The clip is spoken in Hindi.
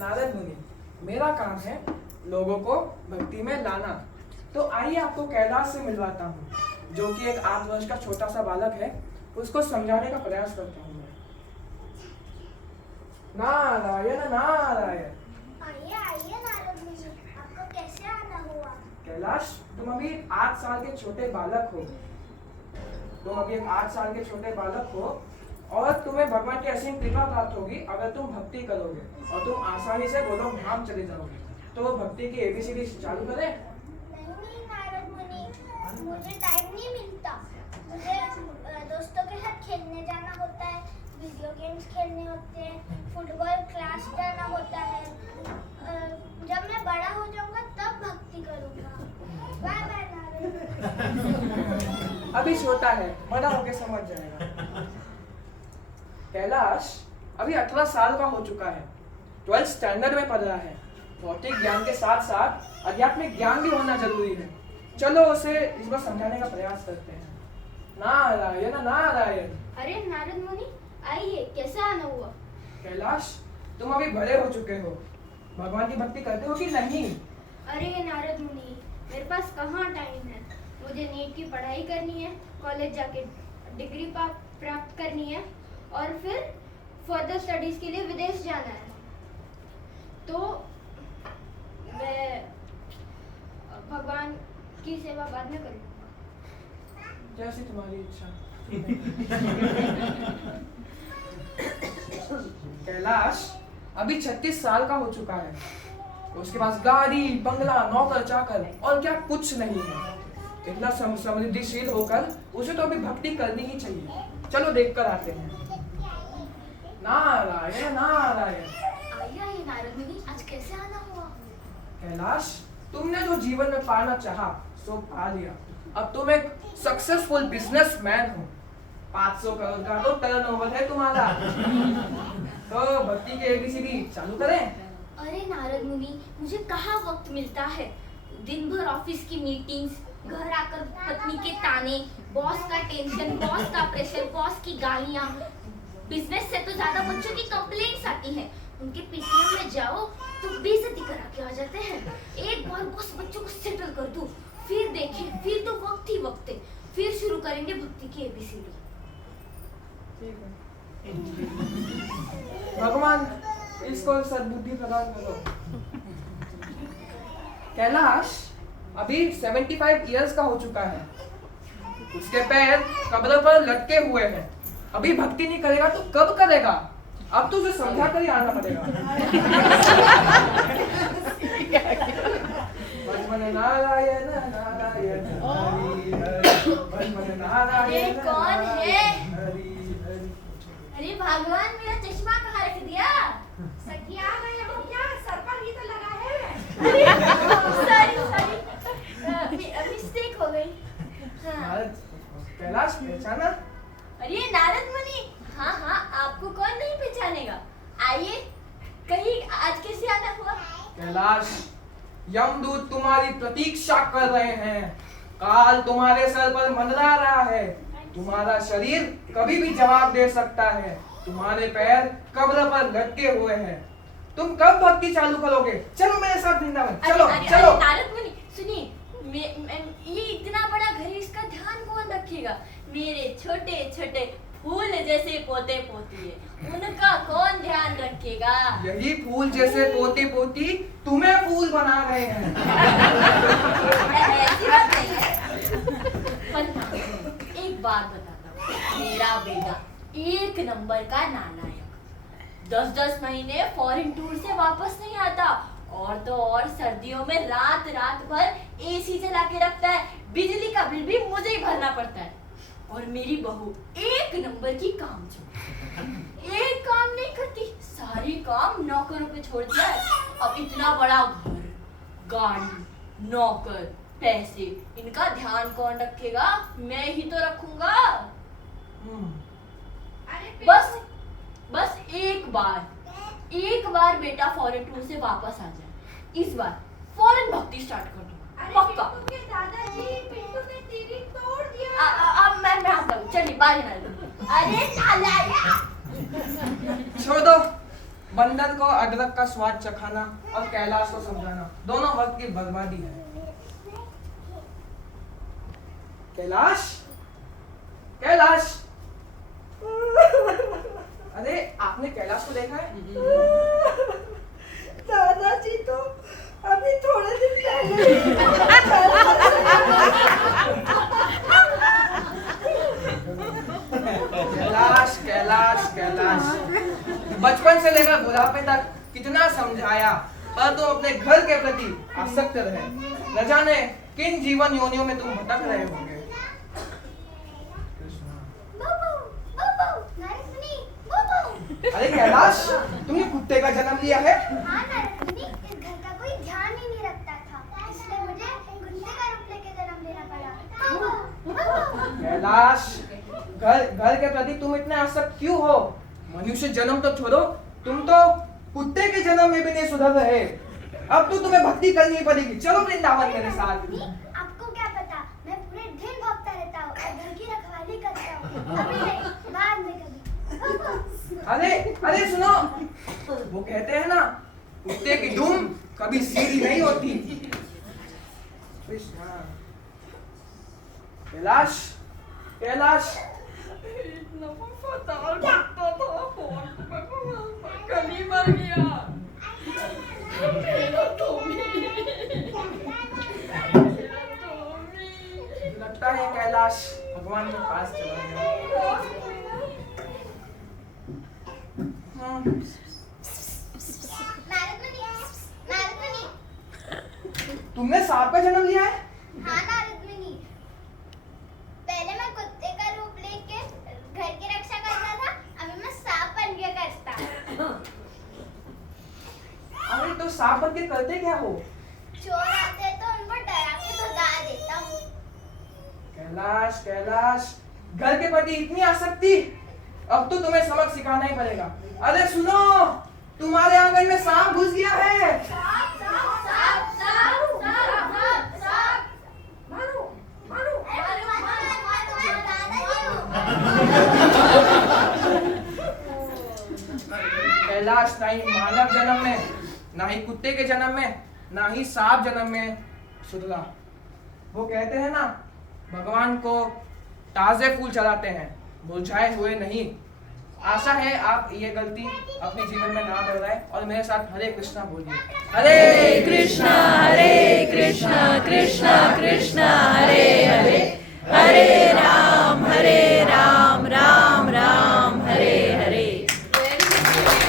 नारद मुनि, मेरा काम है लोगों को भक्ति में लाना। तो आइए आपको कैलाश से मिलवाता हूँ, जो कि एक 8 वर्ष का छोटा सा बालक है। उसको समझाने का प्रयास करता हूँ मैं। नारायण नारायण। आइए आइए नारद मुनि, आपको कैसे आना हुआ? कैलाश, तुम अभी 8 साल के छोटे बालक हो। तुम अभी एक 8 साल के छोटे बालक हो और तुम्हें भगवान की असीम कृपा प्राप्त होगी अगर तुम भक्ति करोगे और तुम आसानी से गोलोक धाम चले जाओगे। तो भक्ति की एबीसीडी चालू करें? नहीं नारद मुनि, मुझे टाइम नहीं मिलता। मुझे दोस्तों के साथ खेलने जाना होता है, वीडियो गेम्स खेलने होते हैं, फुटबॉल क्लास जाना होता है। जब मैं बड़ा हो जाऊंगा तब भक्ति करूंगा। Bye bye Narad. अभी छोटा है, बड़ा होके समझ जाएगा। कैलाश अभी 18 साल का हो चुका है, 12th स्टैंडर्ड में पढ़ रहा है। भौतिक ज्ञान के साथ साथ आध्यात्मिक ज्ञान भी होना जरूरी है। चलो उसे इस बार समझाने का प्रयास करते हैं। नारायण नारायण। अरे नारद मुनि, आइए, कैसे आना हुआ? कैलाश, तुम अभी बड़े हो चुके हो, भगवान की भक्ति करते हो कि नहीं? अरे नारद मुनि, मेरे पास कहाँ टाइम है। मुझे नीट की पढ़ाई करनी है, कॉलेज जाके डिग्री प्राप्त करनी है और फिर फर्दर स्टडीज के लिए विदेश जाना है। तो मैं भगवान की सेवा बाद में करूँगा। जैसी तुम्हारी इच्छा। कैलाश अभी 36 साल का हो चुका है। उसके पास गाड़ी, बंगला, नौकर चाकर और क्या कुछ नहीं है। इतना समृद्धिशील होकर उसे तो अभी भक्ति करनी ही चाहिए। चलो देख कर आते हैं। नारायण नारायण। आइए आइए नारद मुनि, आज कैसे आना हुआ? कैलाश, तुमने जो जीवन में पाना चाहा सो पा लिया। अब तुम एक सक्सेसफुल बिजनेसमैन हो। 500 करोड़ का तो टर्नओवर है तुम्हारा। तो भक्ति के एबीसीडी चालू करें? अरे नारद मुनि, मुझे कहाँ वक्त मिलता है। दिन भर ऑफिस की मीटिंग्स, घर आकर पत्नी के ताने, बॉस का टेंशन, बॉस का प्रेशर, बॉस की गालियाँ। बिजनेस से तो ज्यादा बच्चों की कंप्लेंट्स आती हैं। उनके पीटीएम में जाओ तो बेइज्जती करा के आ जाते हैं। एक बार बस बच्चों को सेटल कर दूं, फिर देखिए, फिर तो वक्त ही वक्त है। फिर शुरू करेंगे भक्ति की एबीसीडी। भगवान इसको सद्बुद्धि प्रदान करो। कैलाश अभी 75 इयर्स का हो चुका है। उसके पैर कब्र पर लटके हुए हैं। अभी भक्ति नहीं करेगा तो कब करेगा? अब तो उसे समझा कर ही आना पड़ेगा। भजमन नारायण नारायण हरि हरि, भजमन नारायण। ये कौन है? हरि हरि। अरे भगवान, मेरा चश्मा कहाँ रख दिया? सखिया, मैं यहाँ क्या सर पर ही तो लगा है। सॉरी, मिस्टेक हो गई। हाँ। कैलाश पहचाना? अरे नारद मुनि, हाँ हाँ, आपको कौन नहीं पहचानेगा। आइए, कहीं आज कैसे आना हुआ? कैलाश, यमदूत तुम्हारी प्रतीक्षा कर रहे हैं। काल तुम्हारे सर पर मंडरा रहा है। तुम्हारा शरीर कभी भी जवाब दे सकता है। तुम्हारे पैर कब्र पर लटके हुए हैं। तुम कब भक्ति चालू करोगे? चलो मेरे साथ वृंदावन, चलो चलो। नारद मुनि सुनिए, ये इतना बड़ा घर, इसका ध्यान कौन रखेगा? मेरे छोटे छोटे फूल जैसे पोते पोती है, उनका कौन ध्यान रखेगा? यही फूल जैसे पोते पोती तुम्हें फूल बना रहे हैं। ऐसी बात नहीं है। पर एक बात बताता हूँ, मेरा बेटा 1 नंबर का नालायक, 10-10 महीने फॉरेन टूर से वापस नहीं आता। और तो और सर्दियों में रात रात भर एसी चला के रखता है। बिजली का बिल भी मुझे ही भरना पड़ता है। और मेरी बहू 1 नंबर की कामचोर, एक काम नहीं करती, सारी काम नौकरों पे छोड़ दिया है। अब इतना बड़ा घर, गाड़ी, नौकर, पैसे, इनका ध्यान कौन रखेगा? मैं ही तो रखूंगा। बस एक बार बेटा फॉरेन टूर से वापस आ जाए, इस बार फॉरेन भक्ति स्टार्ट कर दूंगा, पक्का। दादाजी, पिंटू ने टीवी तोड़ दिया। अब मैं आता हूँ, चलिए बाहर ना। अरे नालायक, छोड़ दो, बंदर को अदरक का स्वाद चखाना और कैलाश को समझाना दोनों वक्त की बर्बादी है। कैलाश, कैलाश, अरे आपने कैलाश को देखा है? दादाजी तो अभी थोड़े दिन पहले कैलाश, कैलाश, कैलाश, बचपन से लेकर बुढ़ापे तक कितना समझाया पर तुम अपने घर के प्रति आसक्त रहे। न जाने किन जीवन योनियों में तुम भटक रहे होंगे। अरे कैलाश, तुमने कुत्ते का जन्म लिया है? हाँ नारद मुनि, इस घर का कोई ध्यान ही नहीं रखता था, इसलिए मुझे कुत्ते का रूप लेके जन्म लेना पड़ा। कैलाश, घर के प्रति तुम इतने आसक्त क्यों हो? मनुष्य जन्म तो छोड़ो, तुम तो कुत्ते के जन्म में भी नहीं सुधर रहे। अब तो तुम्हें भक्ति करनी पड़ेगी। चलो वृंदावन मेरे साथ। आपको क्या पता, मैं पूरे दिन भौंकता रहता हूँ और घर की रखवाली करता हूँ। अभी नहीं, बाद में कभी। अरे अरे सुनो, वो कहते हैं ना, कुत्ते की दुम कभी सीधी नहीं होती। कृष्णा, कैलाश, कैलाश, इतना वफादार कुत्ता था, कल ही मर गया। मेरा टॉमी। लगता है कैलाश भगवान के पास चला गया। नारद मुनि, तुमने सांप का जन्म लिया है? हाँ नारद मुनि, पहले मैं कुत्ते का रूप लेके घर की रक्षा करता था, अभी मैं सांप बन के करता। अरे तो सांप बन के करते क्या हो? चोर आते तो उनको डरा के भगा देता हूँ। कैलाश, कैलाश, घर के प्रति इतनी आसक्ति, अब तो तुम्हें सबक सिखाना ही पड़ेगा। अरे सुनो, तुम्हारे आंगन में सांप घुस गया है। कैलाश, ना ही मानव जन्म में, ना ही कुत्ते के जन्म में, ना ही सांप जन्म में सुधरा। वो कहते हैं ना, भगवान को ताजे फूल चढ़ाते हैं, मुरझाए हुए नहीं। आशा है आप ये गलती अपने जीवन में ना दोहराए और मेरे साथ हरे कृष्णा बोलिए। हरे कृष्णा, हरे कृष्णा, कृष्णा कृष्णा हरे हरे, हरे राम